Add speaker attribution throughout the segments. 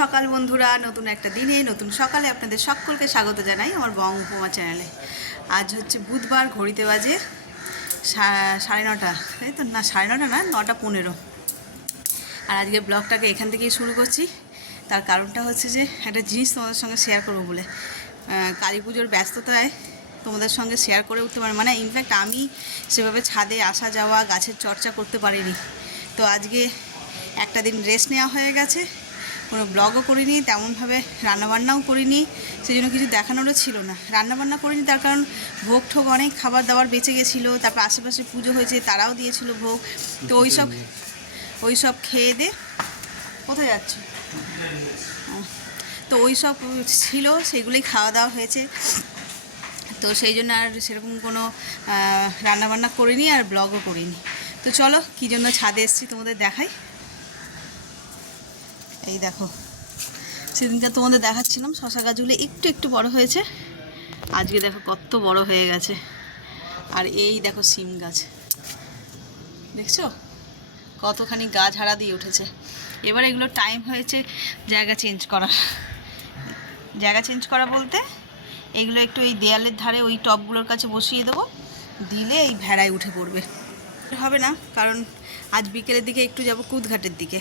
Speaker 1: সকাল বন্ধুরা, নতুন একটা দিনে, নতুন সকালে আপনাদের সকলকে স্বাগত জানাই আমার বং উপমা চ্যানেলে আজ হচ্ছে বুধবার, ঘড়িতে বাজে সাড়ে নটা। তাই তো না, সাড়ে নটা না, নটা পনেরো। আর আজকে ব্লগটাকে এখান থেকেই শুরু করছি। তার কারণটা হচ্ছে যে একটা জিনিস তোমাদের সঙ্গে শেয়ার করব বলে। কালী পুজোর ব্যস্ততায় তোমাদের সঙ্গে শেয়ার করে উঠতে পারি মানে ইনফ্যাক্ট আমি সেভাবে ছাদে আসা যাওয়া, গাছের চর্চা করতে পারিনি। তো আজকে একটা দিন রেস্ট নেওয়া হয়ে গেছে। কোনো ব্লগও করিনি, তেমনভাবে রান্নাবান্নাও করিনি সেই জন্য কিছু দেখানোরও ছিল না। রান্নাবান্না করিনি তার কারণ ভোগ ঠোক অনেক খাবার দাবার বেঁচে গেছিল, তারপর আশেপাশে পুজো হয়েছে, তারাও দিয়েছিল ভোগ। তো ওই সব ওই সব খেয়ে দে, কোথায় যাচ্ছ? তো ওই সব ছিল, সেগুলোই খাওয়া দাওয়া হয়েছে। তো সেই জন্য আর সেরকম কোনো রান্নাবান্না করিনি আর ব্লগও করিনি। তো চলো, কী জন্য ছাদে এসেছি তোমাদের দেখাই। এই দেখো, সেদিনকে তোমাদের দেখাচ্ছিলাম, শশা গাছগুলো একটু একটু বড় হয়েছে। আজকে দেখো কত বড় হয়ে গেছে। আর এই দেখো সিম গাছ। দেখছ? কতখানি গাছ হারা দিয়ে উঠেছে। এবার এগুলো টাইম হয়েছে জায়গা চেঞ্জ করা জায়গা চেঞ্জ করা বলতে এগুলো একটু এই দেয়ালের ধারে ওই টবগুলোর কাছে বসিয়ে দেবো। দিলে এই ভেড়ায় উঠে পড়বে। হবে না, কারণ আজ বিকেলের দিকে একটু যাব কুদঘাটের দিকে।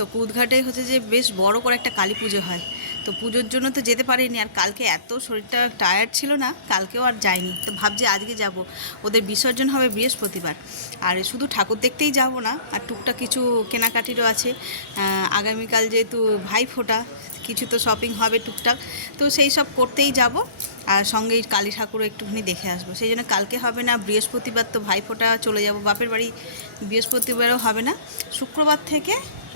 Speaker 1: তো কুদঘাটে হচ্ছে যে বেশ বড় করে একটা কালী পুজো হয়। তো পুজোর জন্য তো যেতে পারিনি আর কালকে এত শরীরটা টায়ার্ড ছিল না, কালকেও আর যাইনি। তো ভাবছি আজকে যাব। ওদের বিসর্জন হবে বৃহস্পতিবার। আর শুধু ঠাকুর দেখতেই যাব না, আর টুকটাক কিছু কেনাকাটিরও আছে। আগামীকাল যেহেতু ভাই ফোটা কিছু তো শপিং হবে টুকটাক। তো সেই সব করতেই যাব। আর সঙ্গে কালী ঠাকুরও একটুখানি দেখে আসব। সেই জন্য কালকে হবে না, বৃহস্পতিবার তো ভাইফোঁটা চলে যাব। বাপের বাড়ি বৃহস্পতিবারও হবে না। শুক্রবার থেকে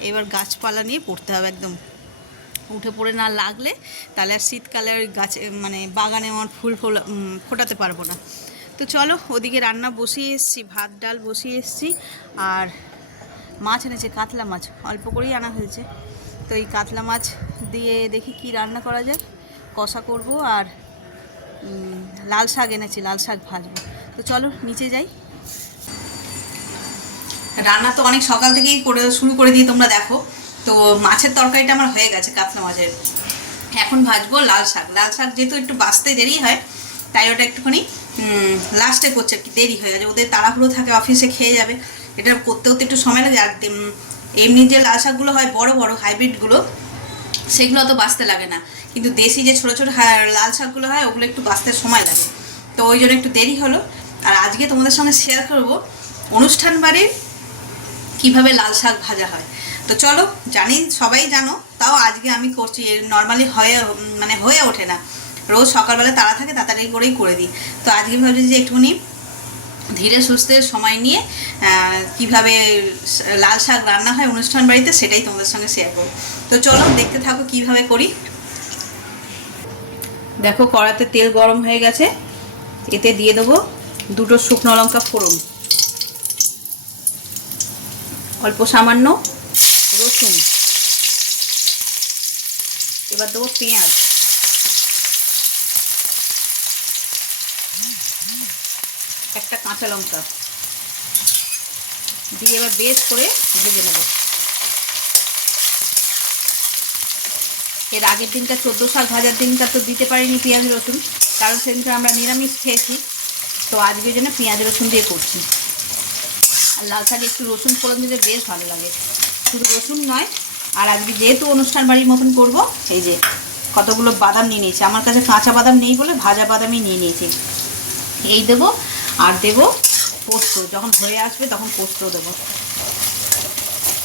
Speaker 1: এবার গাছপালা নিয়ে পড়তে হবে একদম। উঠে পড়ে না লাগলে তাহলে আর শীতকালে ওই গাছে মানে বাগানে আমার ফুল ফোলা ফোটাতে পারব না। তো চলো ওদিকে রান্না বসিয়ে এসেছি, ভাত, ডাল বসিয়ে এসেছি, আর মাছ এনেছে, কাতলা মাছ। অল্প করেই আনা হয়েছে। তো এই কাতলা মাছ দিয়ে দেখি কি রান্না করা যায়। কষা করব আর লাল শাক এনেছি, লাল শাক ভাজবো। তো চলো নিচে যাই। রান্না তো অনেক সকাল থেকেই করে, শুরু করে দিয়ে তোমরা দেখো। তো মাছের তরকারিটা আমার হয়ে গেছে কাতলা মাছের। এখন ভাজবো লাল শাক। লাল শাক যেহেতু একটু বাঁচতে দেরি হয়, তাই ওটা একটুখানি লাস্টে করছে আর কি দেরি হয়ে গেছে ওদের তাড়াহুড়ো থাকে অফিসে খেয়ে যাবে। এটা করতে করতে একটু সময় লাগে। আর এমনি যে লাল শাকগুলো হয়, বড় বড় হাইব্রিডগুলো সেগুলো তো বাঁচতে লাগে না। কিন্তু দেশি যে ছোটো ছোটো লাল শাকগুলো হয়, ওগুলো একটু বাঁচতে সময় লাগে। তো ওই জন্য একটু দেরি হলো। আর আজকে তোমাদের সঙ্গে শেয়ার করব, অনুষ্ঠান বাড়ির কীভাবে লাল শাক ভাজা হয়। তো চলো, জানি, সবাই জানো, তাও আজকে আমি করছি নর্মালি হয়ে মানে হয়ে ওঠে না। রোজ সকালবেলা তাড়া থাকে, তাড়াতাড়ি করেই করে দিই। তো আজকে ভাবছি যে একটুখানি ধীরে সুস্থে সময় নিয়ে কীভাবে লাল শাক রান্না হয় অনুষ্ঠান বাড়িতে, সেটাই তোমাদের সঙ্গে শেয়ার করব। তো চলো, দেখতে থাকো কীভাবে করি। দেখো কড়াতে তেল গরম হয়ে গেছে। এতে দিয়ে দেবো দুটো শুকনো লঙ্কা ফোড়ন। অল্প সামান্য রসুন। এবার দেবো পেঁয়াজ। একটা কাঁচা লঙ্কা। দিয়ে এবার বেশ করে ভেজে নেব। এর আগের দিনটা চোদ্দ শাক ভাজার দিনটা তো দিতে পারিনি পেঁয়াজ রসুন। কারণ সেদিনটা আমরা নিরামিষ খেয়েছি। তো আজকের জন্য পেঁয়াজ রসুন দিয়ে করছি। আর লাল শাকে, একটু রসুন ফোড়ন দিলে বেশ ভালো লাগে। শুধু রসুন নয়, আর আজকে যেহেতু অনুষ্ঠান বাড়ির মতন করব, এই যে কতগুলো বাদাম নিয়ে নিয়েছি। আমার কাছে কাঁচা বাদাম নেই বলে ভাজা বাদামই নিয়ে নিয়েছি। এই দেবো, আর দেবো পোস্ত। যখন হয়ে আসবে তখন পোস্ত দেবো।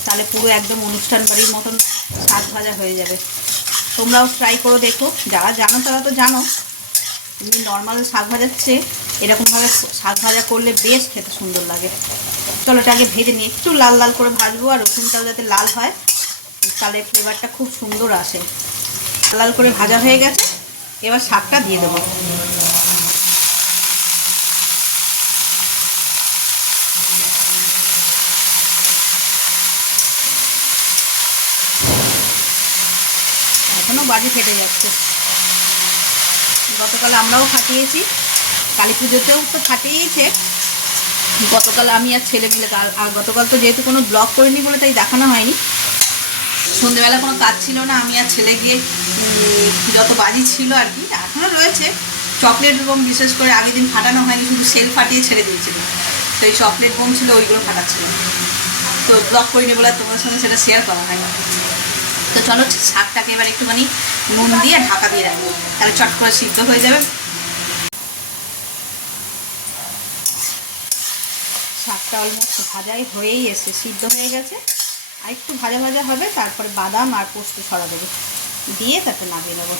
Speaker 1: তাহলে পুরো একদম অনুষ্ঠান বাড়ির মতন শাক ভাজা হয়ে যাবে। তোমরাও ট্রাই করো, দেখো। যারা জানো তারা তো জানো। এমনি নর্মাল শাক ভাজার চেয়ে এরকমভাবে শাক ভাজা করলে বেশ খেতে সুন্দর লাগে। চলো আগে ভেজে নিই। একটু লাল লাল করে ভাজবো আর রসুনটাও যাতে লাল হয়। তাহলে ফ্লেভারটা খুব সুন্দর আসে। লাল করে ভাজা হয়ে গেছে। এবার শাকটা দিয়ে দেবো। এখনও বাজি ফেটে যাচ্ছে। গতকাল আমরাও ফাটিয়েছি। কালী পুজোতেও তো ফাটিয়েছে গতকাল আমি আর ছেলে মিলে, আর গতকাল তো যেহেতু কোনো ব্লগ করিনি বলে তাই দেখানো হয়নি। সন্ধেবেলা কোনো কাজ ছিল না, আমি আর ছেলে গিয়ে যত বাজি ছিল আর কি এখনও রয়েছে। চকলেট বোম বিশেষ করে আগের দিন ফাটানো হয়নি, শুধু সেল ফাটিয়ে ছেড়ে দিয়েছিল। তো এই চকলেট বোম ছিল, ওইগুলো ফাটাচ্ছিল। তো ব্লক করিনি বলে আর তোমাদের সঙ্গে সেটা শেয়ার করা হয়নি। তো চলো, শাকটাকে এবার একটুখানি নুন দিয়ে ঢাকা দিয়ে রাখব। তাহলে চট করে সিদ্ধ হয়ে যাবে। শাকটা অলমোস্ট ভাজাই হয়েই এসে সিদ্ধ হয়ে গেছে। আর একটু ভাজা ভাজা হবে, তারপরে বাদাম আর পোস্ত ছড়া দেবে দিয়ে তাতে নামিয়ে নেব।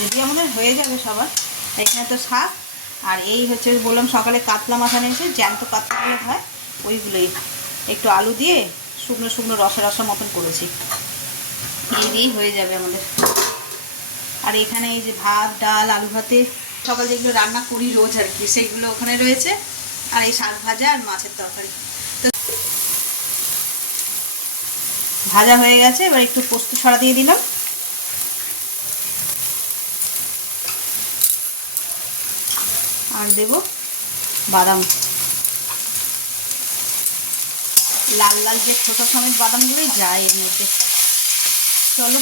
Speaker 1: যদি আমাদের হয়ে যাবে সবার, এখানে তো শাক, আর এই হচ্ছে বললাম সকালে কাতলা মাথা নিয়েছে, জ্যান্ত কাতলাগুলো হয়, ওইগুলোই। একটু আলু দিয়ে শুকনো শুকনো রসা রসা মতন করেছি। এই দিয়েই হয়ে যাবে আমাদের। আর এখানে এই যে ভাত, ডাল, আলু ভাতে, সকাল যেগুলো রান্না করি রোজ আর কি সেইগুলো ওখানে রয়েছে। আর এই শাক ভাজা আর মাছের তরকারি। তো ভাজা হয়ে গেছে, এবার একটু পোস্ত ছড়া দিয়ে দিলাম। আর দেব বাদাম। লাল লাল যে ছোটো সমেত বাদামগুলোই যায় এর মধ্যে। চলো।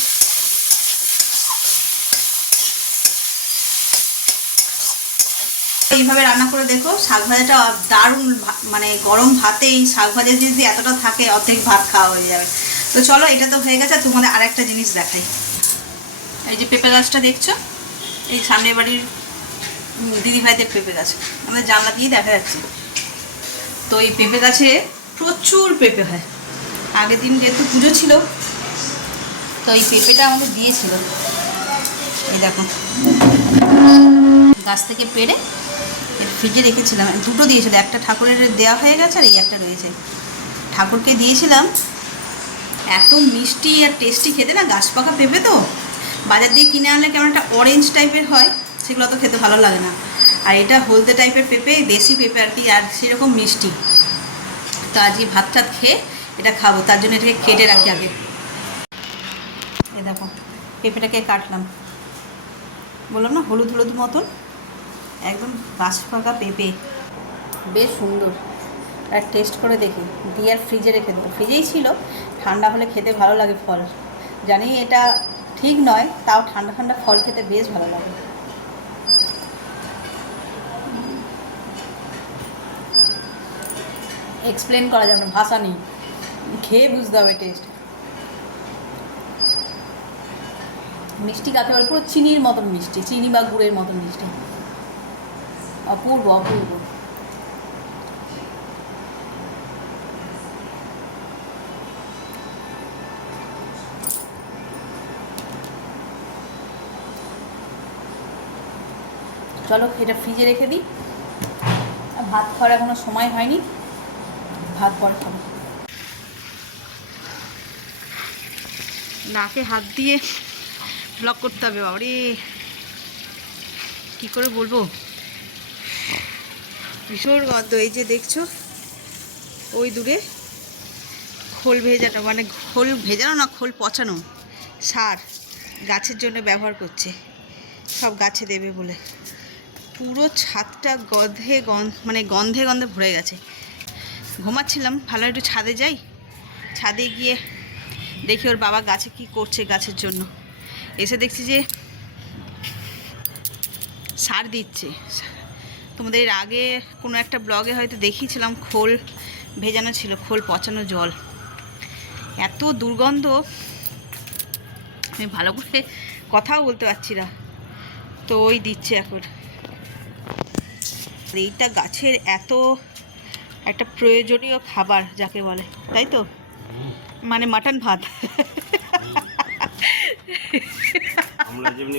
Speaker 1: এইভাবে রান্না করে দেখো শাক ভাজাটা দারুণ মানে গরম ভাতে এই শাক ভাজা যদি এতটা থাকে অর্ধেক ভাত খাওয়া হয়ে যাবে। তো চলো এটা তো হয়ে গেছে তোমাদের আর একটা জিনিস দেখাই। এই যে পেঁপে গাছটা দেখছ? এই সামনের বাড়ির উম, দিদি ভাইদের পেঁপে গাছ। আমাদের জানলা দিয়ে দেখা যাচ্ছে। তো এই পেঁপে গাছে প্রচুর পেঁপে হয়। আগের দিন যেহেতু পুজো ছিল তো এই পেঁপেটা আমাকে দিয়েছিল। এই দেখো। গাছ থেকে পেড়ে ফ্রিজে রেখেছিলাম। দুটো দিয়েছিল, একটা ঠাকুরের দেওয়া হয়ে গেছে আর এই একটা রয়েছে। ঠাকুরকে দিয়েছিলাম। এত মিষ্টি আর টেস্টি খেতে না, গাছ পাকা পেঁপে তো। বাজার দিয়ে কিনে আনলে কেমন একটা অরেঞ্জ টাইপের হয়, সেগুলো তো খেতে ভালো লাগে না। আর এটা হলদে টাইপের পেঁপে, দেশি পেঁপে আর কি, আর সেরকম মিষ্টি। তো আজকে ভাত টাত খেয়ে এটা খাব, তার জন্য এটাকে কেটে রাখি আগে। এ দেখো, পেঁপেটাকে কাটলাম। বললাম না, হলুদ হলুদ মতন। একদম গাছ ফাঁকা পেঁপে। বেশ সুন্দর। আর টেস্ট করে দেখি। দিয়ে আর ফ্রিজে রেখে দেবো। ফ্রিজেই ছিল। ঠান্ডা হলে খেতে ভালো লাগে ফল। জানি এটা ঠিক নয়, তাও ঠান্ডা ঠান্ডা ফল খেতে বেশ ভালো লাগে। এক্সপ্লেন করা যাবে না, ভাষা নেই। খেয়ে বুঝতে হবে টেস্ট মিষ্টি কাকে বলে পুরো চিনির মতন মিষ্টি, চিনি বা গুড়ের মতন মিষ্টি। অপূর্ব অপূর্ব। চলো, এটা ফ্রিজে রেখে দিই। ভাত খাওয়ার এখনও সময় হয়নি। ভাত পরে খাব। নাকে হাত দিয়ে ব্লক করতে হবে, বাবারে। কি করে বলব? ভীষণ গন্ধ, এই যে দেখছ, ওই দূরে খোল ভেজানো মানে খোল ভেজানো না, খোল পচানো সার গাছের জন্য ব্যবহার করছে। সব গাছে দেবে বলে। পুরো ছাদটা গন্ধে গন্ধ মানে গন্ধে গন্ধে ভরে গেছে। ঘুমাচ্ছিলাম ভালো একটু ছাদে যাই। ছাদে গিয়ে দেখি ওর বাবা গাছে কি করছে গাছের জন্য। এসে দেখছি যে সার দিচ্ছে। তোমাদের এর আগে কোনো একটা ব্লগে হয়তো দেখিয়েছিলাম খোল ভেজানো ছিল খোল পচানো জল। এত দুর্গন্ধ। আমি ভালো করে কথাও বলতে পারছি না। তো ওই দিচ্ছে এখন। এইটা গাছের এত একটা প্রয়োজনীয় খাবার যাকে বলে তাই তো? মানে মাটন ভাত।
Speaker 2: আমরা যেমনি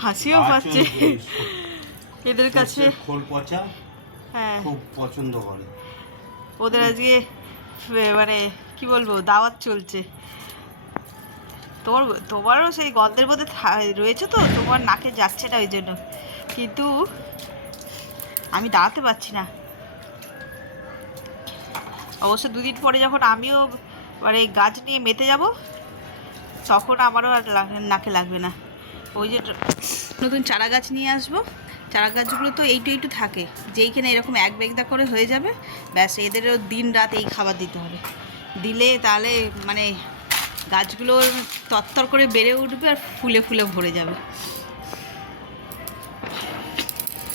Speaker 1: হাসিও পাচ্ছে। এদের কাছে
Speaker 2: খোল পচা
Speaker 1: হ্যাঁ।
Speaker 2: খুব পছন্দ করে।
Speaker 1: ওদের আজকে মানে কি বলব দাওয়াত চলছে। তোমার তোমারও সেই গন্ধের মধ্যে রয়েছে তো তোমার নাকে যাচ্ছে না ওই জন্য। কিন্তু আমি দাঁড়াতে পারছি না। অবশ্য দুদিন পরে যখন আমিও মানে গাছ নিয়ে মেতে যাব তখন আমারও আর নাকে লাগবে না। ওই যে নতুন চারা গাছ নিয়ে আসব। চারা গাছগুলো তো এইটু এইটু থাকে। যেইখানে এরকম এক বেগদা করে হয়ে যাবে, ব্যাস এদেরও দিন রাত এই খাবার দিতে হবে। দিলে তাহলে মানে গাছগুলো তত্তর করে বেড়ে উঠবে আর ফুলে ফুলে ভরে যাবে।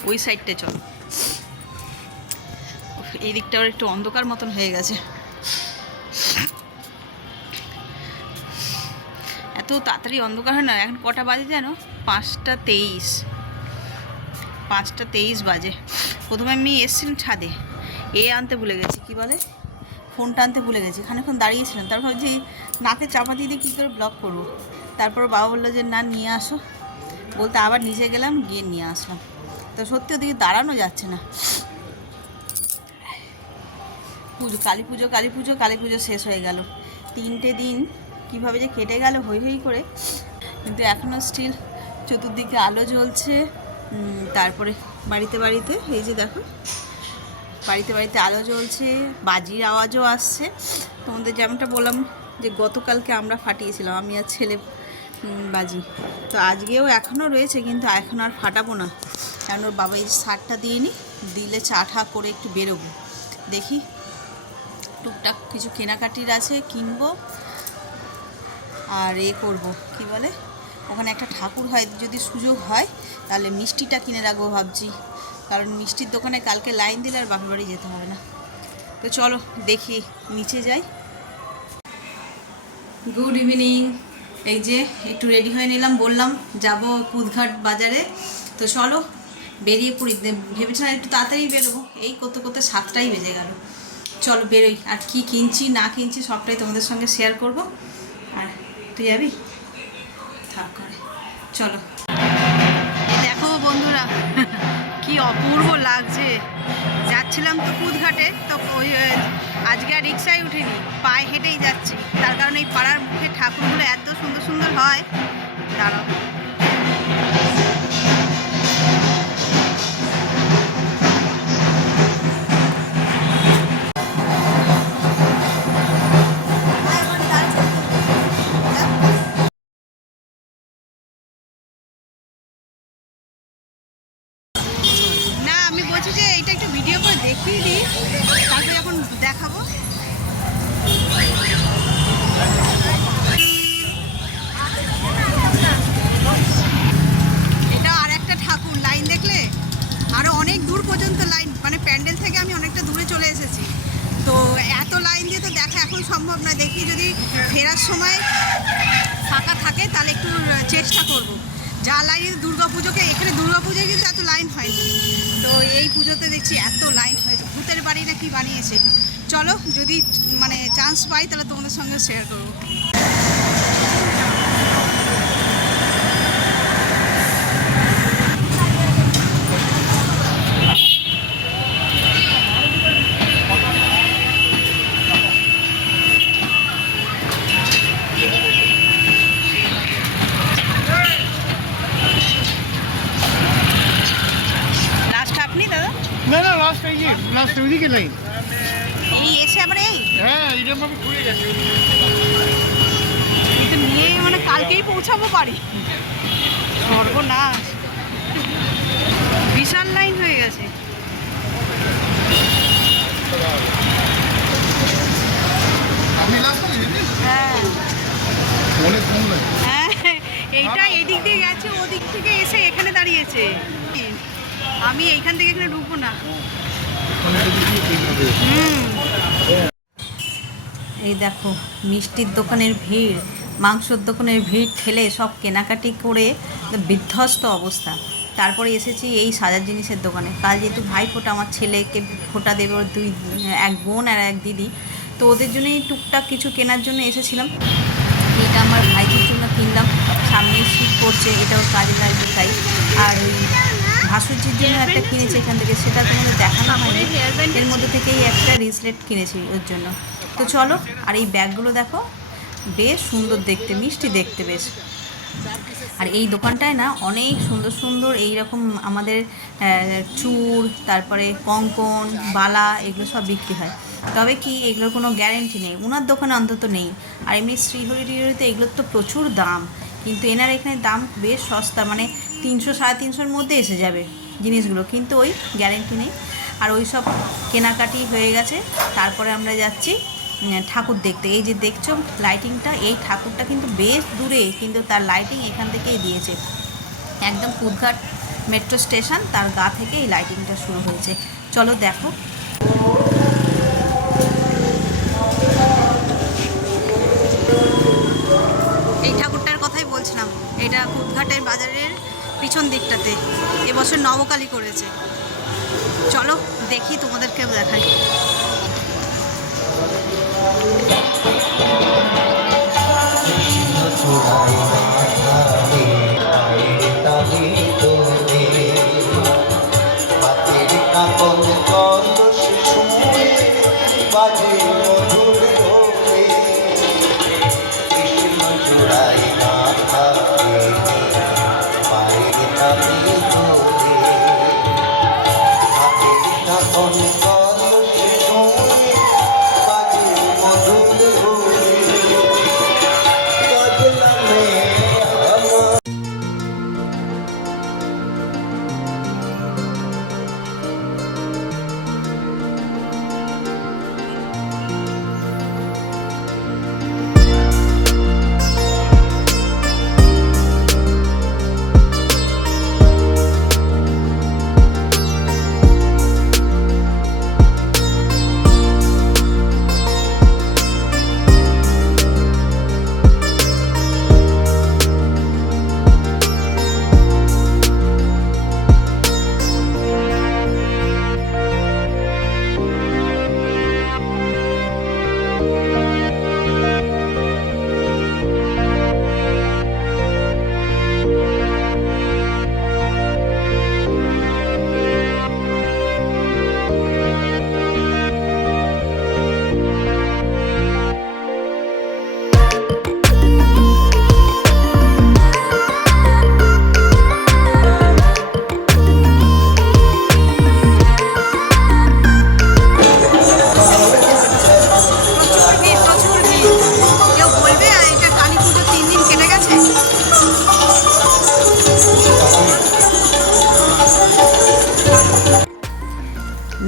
Speaker 1: ওই সাইডটা চলো। এই দিকটা একটু অন্ধকার মতন হয়ে গেছে। তাড়াতাড়ি অন্ধকার হয় না। এখন কটা বাজে জানো পাঁচটা তেইশ। পাঁচটা তেইশ বাজে। প্রথমে আমি এসেছিলাম ছাদে। এ আনতে ভুলে গেছি, কি বলে? ফোনটা আনতে ভুলে গেছি। খানিক্ষণ দাঁড়িয়েছিলাম। তারপর যে নাকে চাপা দিয়ে কী করে ব্লক করব? তারপর বাবা বলল যে, না, নিয়ে আসো। বলতে আবার নিচে গেলাম, গিয়ে নিয়ে আসলাম। তো সত্যি ওদিকে দাঁড়ানো যাচ্ছে না। পুজো, কালী পুজো কালী পুজো কালী পুজো শেষ হয়ে গেল। তিনটে দিন কীভাবে যে কেটে গেল, হই হই করে। কিন্তু এখনও স্টিল চতুর্দিকে আলো জ্বলছে। তারপরে বাড়িতে বাড়িতে, এই যে দেখো, বাড়িতে বাড়িতে আলো জ্বলছে, বাজির আওয়াজও আসছে। তোমাদের যেমনটা বললাম যে গতকালকে আমরা ফাটিয়েছিলাম, আমি আর ছেলে বাজি। তো আজকেও এখনও রয়েছে, কিন্তু এখন আর ফাটাবো না। কারণ ওর বাবা এই সারটা দিয়ে নি দিলে চা ঠা করে একটু বেরোবো। দেখি, টুকটাক কিছু কেনাকাটির আছে, কিনবো। আর এ করব, কি বলে? ওখানে একটা ঠাকুর হয়, যদি সুযোগ হয়, তাহলে মিষ্টিটা কিনে রাখব ভাবছি। কারণ মিষ্টির দোকানে কালকে লাইন দিলে আর বাপের বাড়ি যেতে হবে না। তো চলো, দেখি, নিচে যাই। গুড ইভিনিং এই যে, একটু রেডি হয়ে নিলাম, বললাম যাব কুদঘাট বাজারে। তো চলো, বেরিয়ে পড়ি। ভেবেছিলাম একটু তাড়াতাড়ি বেরোবো। এই করতে করতে সাতটাই বেজে গেল। চলো বেরোই। আর কি কিনছি, না কিনছি, সবটাই তোমাদের সঙ্গে শেয়ার করব। তুই যাবি? চলো। দেখো বন্ধুরা, কি অপূর্ব লাগছে। যাচ্ছিলাম তো কুদঘাটে তো ওই আজকে আর রিক্সায় উঠিনি, পায়ে হেঁটেই যাচ্ছি। তার কারণে এই পাড়ার মুখে ঠাকুরগুলো এত সুন্দর সুন্দর হয়। দাঁড়াও। অনেক দূর পর্যন্ত লাইন মানে প্যান্ডেল থেকে আমি অনেকটা দূরে চলে এসেছি। তো এত লাইন দিয়ে তো দেখা এখন সম্ভব না। দেখি যদি ফেরার সময় ফাঁকা থাকে, তাহলে একটু চেষ্টা করব। যা লাইন দুর্গা পুজোকে, এখানে দুর্গা পুজোয় কিন্তু এত লাইন হয়নি। তো এই পুজোতে দেখছি এত লাইন হয়েছে। ভূতের বাড়ি নাকি বানিয়েছে। চলো, যদি মানে চান্স পাই, তাহলে তোমাদের সঙ্গে শেয়ার করব লাস্ট আপনি দাদা
Speaker 3: না না লাস্ট লাস্ট ওইদিকে লাইন
Speaker 1: এই এসে আবার এই?
Speaker 3: হ্যাঁ এরকম ভাবে ঘুরে গেছে।
Speaker 1: কিন্তু নিয়ে মানে কালকেই পৌঁছাবো বাড়ি। সর্বনাশ। বিশাল লাইন হয়ে গেছে। হ্যাঁ। হ্যাঁ এইটা এদিক দিয়ে গেছে ওদিক থেকে এসে এখানে দাঁড়িয়েছে। আমি এইখান থেকে এখানে ঢুকবো না। এই দেখো, মিষ্টির দোকানের ভিড়, মাংসর দোকানের ভিড় ঠেলে সব কেনাকাটি করে বিধ্বস্ত অবস্থা। তারপরে এসেছি এই সাজার জিনিসের দোকানে। কাল যেহেতু ভাই ফোটা আমার ছেলেকে ফোটা দেবে, ওর দুই, এক বোন আর এক দিদি। তো ওদের জন্যই টুকটাক কিছু কেনার জন্য এসেছিলাম। এটা আমার ভাইদের জন্য কিনলাম। সামনে শীত পড়ছে, এটাও কাজে লাগবে তাই। আর ভাসুরজির জন্য একটা কিনেছি এখান থেকে সেটা তোমাদের দেখানো হয়নি। এর মধ্যে থেকেই একটা রিসলেট কিনেছি ওর জন্য। তো চলো আর এই ব্যাগগুলো দেখো বেশ সুন্দর দেখতে মিষ্টি দেখতে বেশ। আর এই দোকানটায় না অনেক সুন্দর সুন্দর এই রকম আমাদের চূড় তারপরে কঙ্কন বালা এগুলো সব বিক্রি হয়। তবে কি এগুলোর কোনো গ্যারেন্টি নেই। ওনার দোকানে অন্তত নেই। আর এমনি শ্রীহরি টিহরিতে এগুলোর তো প্রচুর দাম। কিন্তু এনার এখানে দাম বেশ সস্তা। মানে তিনশো, সাড়ে তিনশোর মধ্যে এসে যাবে জিনিসগুলো, কিন্তু ওই গ্যারেন্টি নেই। আর ওই সব কেনাকাটি হয়ে গেছে। তারপরে আমরা যাচ্ছি ঠাকুর দেখতে। এই যে দেখছ লাইটিংটা এই ঠাকুরটা কিন্তু বেশ দূরে, কিন্তু তার লাইটিং এখান থেকেই দিয়েছে। একদম কুদঘাট মেট্রো স্টেশন তার গা থেকে এই লাইটিংটা শুরু হয়েছে। চলো দেখো। এই ঠাকুরটার কথাই বলছিলাম, এটা কুদঘাটের বাজারের পিছন দিকটাতে। এবছর নবকালী করেছে। চলো দেখি তোমাদেরকে দেখাই।
Speaker 4: হাতের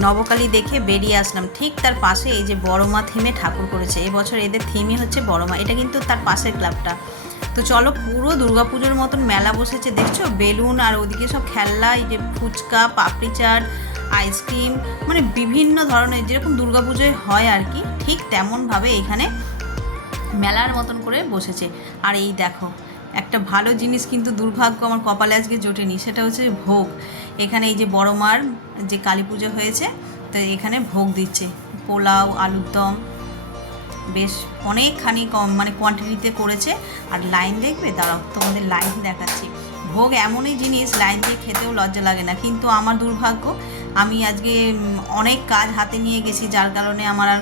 Speaker 1: নবকালী দেখে বেরিয়ে আসলাম। ঠিক তার পাশে এই যে বড় মা থিমে ঠাকুর করেছে। এবছর এদের থিমই হচ্ছে বড় মা এটা কিন্তু তার পাশের ক্লাবটা তো চলো, পুরো দুর্গাপুজোর মতন মেলা বসেছে। দেখছ? বেলুন আর ওদিকে সব খেলনা, এই যে ফুচকা, পাপড়ি চাট আইসক্রিম মানে বিভিন্ন ধরনের যেরকম দুর্গাপুজোয় হয় আর কি, ঠিক তেমনভাবে এখানে মেলার মতন করে বসেছে। আর এই দেখো একটা ভালো জিনিস কিন্তু দুর্ভাগ্য আমার কপালে আজকে জোটেনি, সেটা হচ্ছে ভোগ। এখানে এই যে বড় মার যে কালী পুজো হয়েছে, তো এখানে ভোগ দিচ্ছে। পোলাও, আলুর দম, বেশ অনেকখানি কম মানে কোয়ান্টিটিতে করেছে। আর লাইন দেখবে? দাঁড়াও, তোমাদের লাইন দেখাচ্ছি। ভোগ এমনই জিনিস লাইন দিয়ে খেতেও লজ্জা লাগে না। কিন্তু আমার দুর্ভাগ্য, আমি আজকে অনেক কাজ হাতে নিয়ে গেছি, যার কারণে আমার আর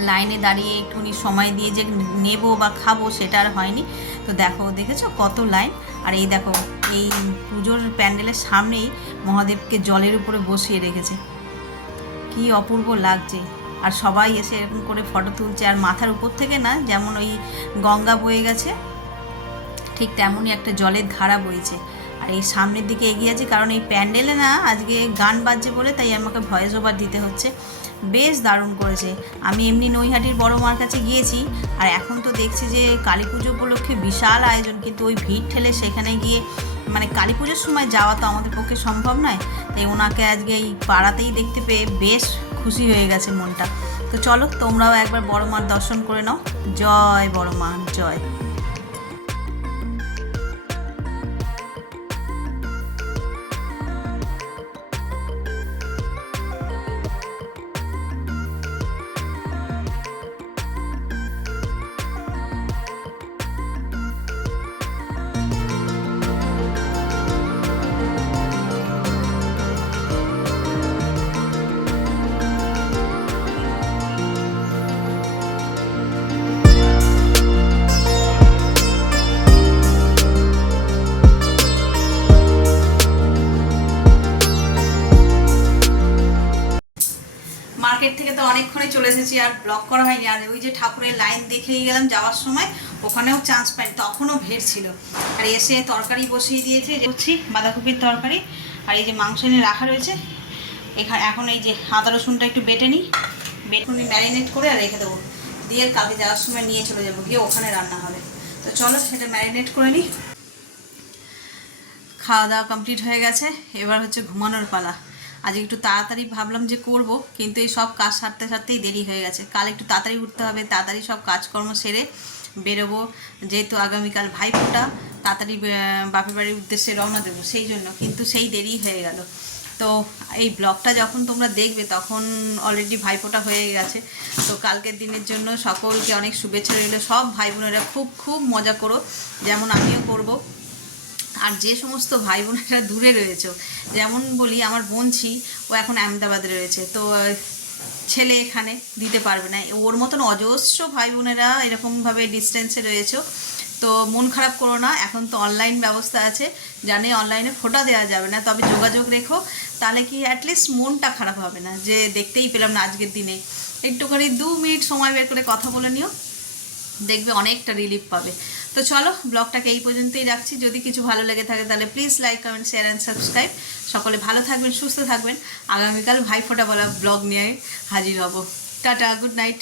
Speaker 1: লাইনে দাঁড়িয়ে একটুখানি সময় দিয়ে যে নেব বা খাব সেটা আর হয়নি। তো দেখো, দেখেছ কত লাইন? আর এই দেখো, এই পুজোর প্যান্ডেলের সামনেই মহাদেবকে জলের উপরে বসিয়ে রেখেছে। কি অপূর্ব লাগছে। আর সবাই এসে এরকম করে ফটো তুলছে। আর মাথার উপর থেকে না, যেমন ওই গঙ্গা বয়ে গেছে, ঠিক তেমনই একটা জলের ধারা বইছে। আর এই সামনের দিকে এগিয়ে আছি, কারণ এই প্যান্ডেলে না আজকে গান বাজছে বলে তাই আমাকে ভয়েস ওভার দিতে হচ্ছে। বেশ দারুণ করেছে। আমি এমনি নৈহাটির বড় মার কাছে গিয়েছি আর এখন তো দেখছি যে কালী পুজো উপলক্ষে বিশাল আয়োজন, কিন্তু ওই ভিড় ঠেলে সেখানে গিয়ে মানে কালী পুজোর সময় যাওয়া তো আমাদের পক্ষে সম্ভব নয়, তাই ওনাকে আজকে এই পাড়াতেই দেখতে পেয়ে বেশ খুশি হয়ে গেছে মনটা। তো চলো তোমরাও একবার বড় মার দর্শন করে নাও। জয় বড় মা, জয়। অনেকক্ষণে চলে এসেছি আর ব্লক করা হয়নি। আর ওই যে ঠাকুরের লাইন দেখেই গেলাম যাওয়ার সময়, ওখানেও চান্স পাই তখনও ভিড় ছিল। আর এসে তরকারি বসিয়ে দিয়েছে যে হচ্ছি বাঁধাকপির তরকারি, আর এই যে মাংস এনে রাখা রয়েছে। এখানে এখন এই যে আদা রসুনটা একটু বেটে নিই বেটুনি ম্যারিনেট করে আর রেখে দেবো। দিয়ে কালকে যাওয়ার সময় নিয়ে চলে যাব, গিয়ে ওখানে রান্না হবে। তো চলো সেটা ম্যারিনেট করে নিই। খাওয়া দাওয়া কমপ্লিট হয়ে গেছে, এবার হচ্ছে ঘুমানোর পালা। আজ একটু তাড়াতাড়ি ভাবলাম যে করব, কিন্তু এই সব কাজ সারতে সারতেই দেরি হয়ে গেছে। কাল একটু তাড়াতাড়ি উঠতে হবে, তাড়াতাড়ি সব কাজকর্ম সেরে বেরোবো। যেহেতু আগামীকাল ভাইফোঁটা, তাড়াতাড়ি বাপের বাড়ির উদ্দেশ্যে রওনা দেবো, সেই জন্য। কিন্তু সেই দেরি হয়ে গেল। তো এই ব্লগটা যখন তোমরা দেখবে, তখন অলরেডি ভাইফোঁটা হয়ে গেছে। তো কালকের দিনের জন্য সকলকে অনেক শুভেচ্ছা রইল। সব ভাই বোনেরা খুব খুব মজা করো। যেমন আমিও করব। আর যে সমস্ত ভাই বোনেরা দূরে রয়েছে, যেমন বলি আমার বোনছি ও এখন আহমেদাবাদে রয়েছে, তো ছেলে এখানে দিতে পারবে না। ওর মতন অজস্র ভাই বোনেরা এরকমভাবে ডিস্টেন্সে রয়েছে, তো মন খারাপ করো না, এখন তো অনলাইন ব্যবস্থা আছে, জানে অনলাইনে ফোটা দেওয়া যাবে না, তবে যোগাযোগ রেখো, তাহলে কি অ্যাটলিস্ট মনটা খারাপ হবে না, যে দেখতেই পেলাম না আজকের দিনে। একটুখানি দু মিনিট সময় বের করে কথা বলে নিও। দেখবে অনেকটা রিলিফ পাবে। তো চলো, ব্লগটাকে এই পর্যন্তই রাখছি। যদি কিছু ভালো লেগে থাকে তাহলে please like comment share and subscribe সকলে ভালো থাকবেন, সুস্থ থাকবেন। আগামীকাল ভাইফোঁটা বলা ব্লগ নিয়ে হাজির হব। Tata good night